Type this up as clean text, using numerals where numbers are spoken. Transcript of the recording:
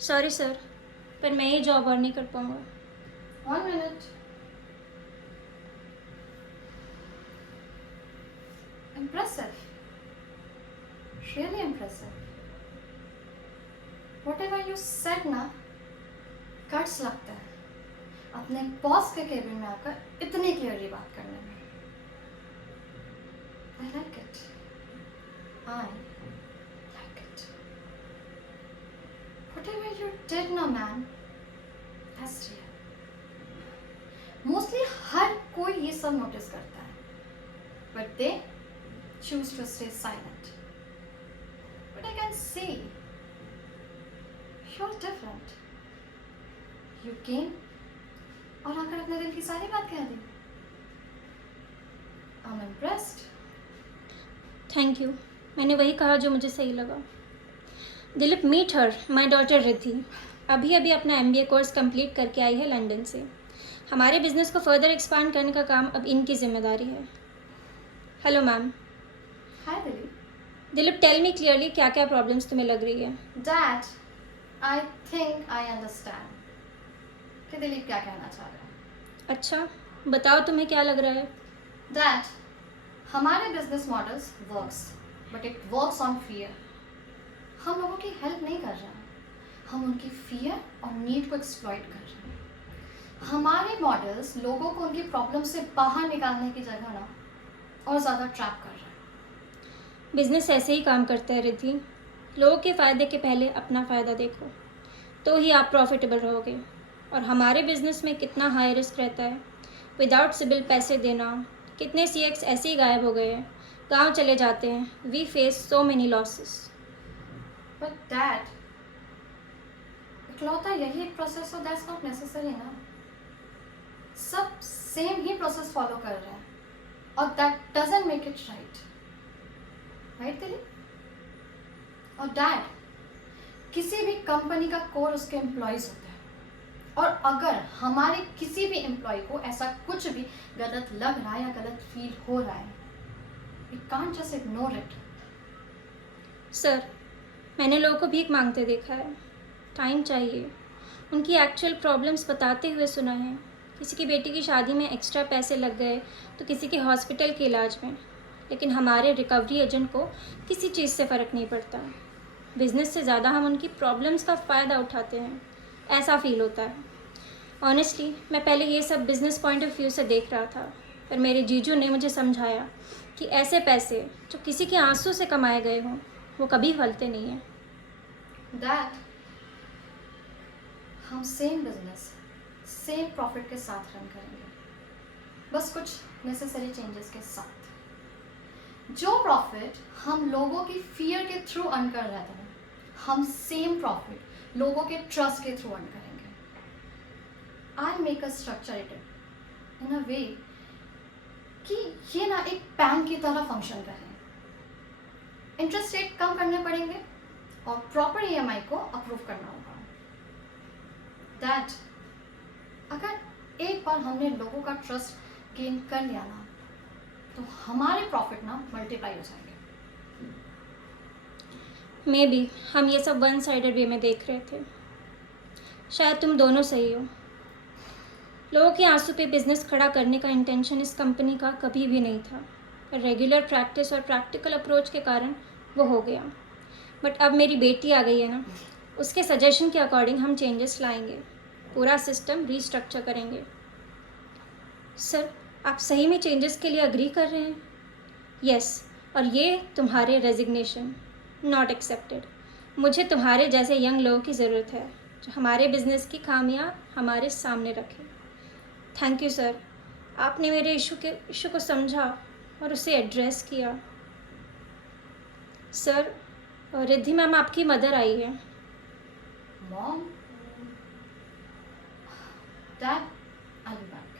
Sorry sir, पर मैं ये जॉब और नहीं कर पाऊँगा। 1 minute. Impressive. Really impressive. Whatever you said ना, guts लगता है अपने बॉस के केबिन में आकर इतनी क्लियरली बात करने में। I like it. I like it. Whatever you did ना man, that's real. मोस्टली हर कोई ये सब नोटिस करता है, but they choose to stay silent. But I can see you are different. You came और आकर अपने दिल की सारी बात कह दी. I am impressed. Thank you, मैंने वही कहा जो मुझे सही लगा। Dilip, meet her, my daughter Riddhi. अभी अभी अपना MBA कोर्स कंप्लीट करके आई है लंदन से। हमारे बिजनेस को फर्दर एक्सपांड करने का काम अब इनकी जिम्मेदारी है। Hello ma'am. Hi Dilip. Dilip, tell me clearly क्या क्या प्रॉब्लम्स तुम्हें लग रही है। Dad, I think I understand कि दिलीप क्या कहना चाह रहा है. अच्छा, बताओ तुम्हें क्या लग रहा है। डैड, हमारे business models works, but it works on fear. हम लोगों की हेल्प नहीं कर रहे हैं, हम उनकी फियर और नीड को एक्सप्लॉइट कर रहे हैं. हमारे मॉडल्स लोगों को उनकी प्रॉब्लम से बाहर निकालने की जगह ना और ज़्यादा ट्रैप कर रहे हैं. बिजनेस ऐसे ही काम करता है रिद्धि। लोगों के फ़ायदे के पहले अपना फ़ायदा देखो, तो ही आप प्रॉफिटेबल रहोगे। और हमारे बिजनेस में कितना हाई रिस्क रहता है। विदाउट सिबिल पैसे देना, कितने CX ऐसे ही गायब हो गए हैं, गांव चले जाते हैं। We face so many losses. But dad, इकलौता यही एक प्रोसेस हो, दैट्स नॉट नेसेसरी ना. सब सेम ही प्रोसेस फॉलो कर रहे हैं और that doesn't make it right. Right Dilip? और डैड, किसी भी कंपनी का कोर उसके एम्प्लॉयज होते हैं, और अगर हमारे किसी भी एम्प्लॉय को ऐसा कुछ भी गलत लग रहा है या गलत फील हो रहा है, we can't just ignore it. Sir, मैंने लोगों को भीख मांगते देखा है। टाइम चाहिए। उनकी एक्चुअल प्रॉब्लम्स बताते हुए सुना है। किसी की बेटी की शादी में एक्स्ट्रा पैसे लग गए, तो किसी के हॉस्पिटल के इलाज में। लेकिन हमारे रिकवरी एजेंट को किसी चीज़ से फ़र्क नहीं पड़ता। बिजनेस से ज़्यादा हम उनकी प्रॉब्लम्स का फ़ायदा उठाते हैं, ऐसा फील होता है। ऑनेस्टली, मैं पहले ये सब बिजनेस पॉइंट ऑफ व्यू से देख रहा था, पर मेरे जीजू ने मुझे समझाया कि ऐसे पैसे जो किसी के आंसू से कमाए गए हों, वो कभी फलते नहीं हैं। डैड, हम सेम बिजनेस सेम प्रॉफिट के साथ रन करेंगे, बस कुछ नेसेसरी चेंजेस के साथ. जो प्रॉफिट हम लोगों की फियर के थ्रू अर्न कर रहे थे, हम सेम प्रॉफिट लोगों के ट्रस्ट के थ्रू अर्न करेंगे. I make a structure it in a way कि ये ना एक बैंक की तरह फंक्शन करें. इंटरेस्ट रेट कम करने पड़ेंगे और प्रॉपर EMI को अप्रूव करना होगा. दैट, अगर एक बार हमने लोगों का ट्रस्ट गेन कर लिया ना, तो हमारे प्रॉफिट ना मल्टीप्लाई हो जाएंगे. मे बी हम ये सब वन साइडेड वे में देख रहे थे। शायद तुम दोनों सही हो। लोगों के आंसू पे बिजनेस खड़ा करने का इंटेंशन इस कंपनी का कभी भी नहीं था, पर रेगुलर प्रैक्टिस और प्रैक्टिकल अप्रोच के कारण वो हो गया। बट अब मेरी बेटी आ गई है ना, उसके सजेशन के अकॉर्डिंग हम चेंजेस लाएंगे, पूरा सिस्टम रीस्ट्रक्चर करेंगे। सर, आप सही में चेंजेस के लिए अग्री कर रहे हैं? यस, और ये तुम्हारे रेजिग्नेशन नॉट एक्सेप्टेड। मुझे तुम्हारे जैसे यंग लोगों की ज़रूरत है जो हमारे बिजनेस की खामियां हमारे सामने रखें। थैंक यू सर, आपने मेरे इशू को समझा और उसे एड्रेस किया। सर, रिद्धि मैम आपकी मदर आई है। Mom, dad, I will be back.